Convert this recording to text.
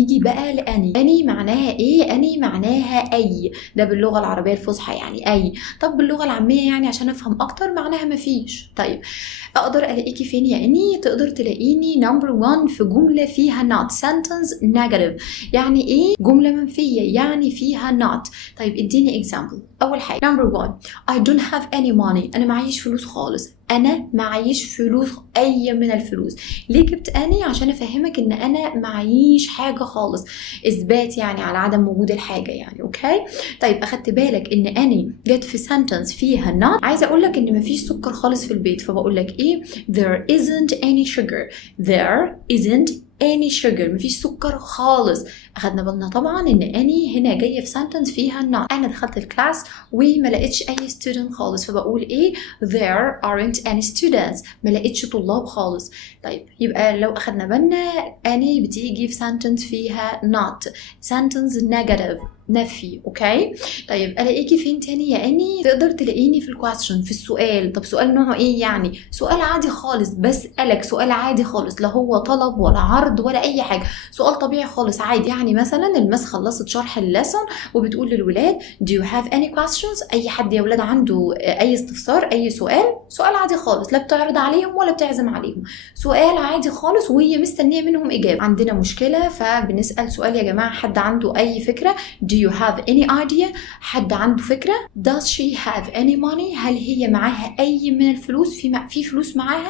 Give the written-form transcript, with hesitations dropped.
نيجي بقى لأني. أني معناها إيه؟ أني معناها أي، ده باللغة العربية الفصحى يعني أي. طب باللغة العامية يعني عشان أفهم أكتر معناها مفيش. طيب أقدر ألاقيكي فين يا أني؟ تقدر تلاقيني number 1 في جملة فيها not، sentence negative. يعني إيه؟ جملة منفية يعني فيها not. طيب اديني example. أول حاجة number 1 I don't have any money، أنا معيش فلوس خالص. أنا معيش فلوس، أي من الفلوس. ليه جبت أني؟ عشان أفهمك إن أنا معيش حاجة خالص، إثبات يعني على عدم وجود الحاجة يعني. أوكي طيب أخدت بالك إن أني جت في sentence فيها not؟ عايزة أقول لك إن مفيش سكر خالص في البيت، فبقول لك إيه؟ there isn't any sugar. there isn't any sugar، مفيش سكر خالص. أخدنا بالنا طبعا إن أني هنا جاية في sentence فيها not. أنا دخلت الكلاس وما لقيتش أي student خالص، فبقول إيه؟ there aren't any students، ما لقيتش طلاب خالص. طيب يبقى لو أخدنا بالنا أني بتيجي في sentence فيها not، sentence negative، نفي. اوكي طيب الاقيكي فين تاني يا اني؟ تقدر تلاقيني في الكويستشن، في السؤال. طب سؤال نوعه ايه يعني؟ سؤال عادي خالص، بسألك سؤال عادي خالص، لا هو طلب ولا عرض ولا اي حاجه، سؤال طبيعي خالص عادي. يعني مثلا المس خلصت شرح الليسون وبتقول للولاد do you have any questions؟ اي حد يا ولاد عنده اي استفسار، اي سؤال؟ سؤال عادي خالص، لا بتعرض عليهم ولا بتعزم عليهم، سؤال عادي خالص وهي مستنيه منهم اجابه. عندنا مشكله فبنسأل سؤال يا جماعه، حد عنده اي فكره؟ do you have any idea؟ حد عنده فكرة؟ does she have any money؟ هل هي معاها أي من الفلوس؟ في فلوس معاها؟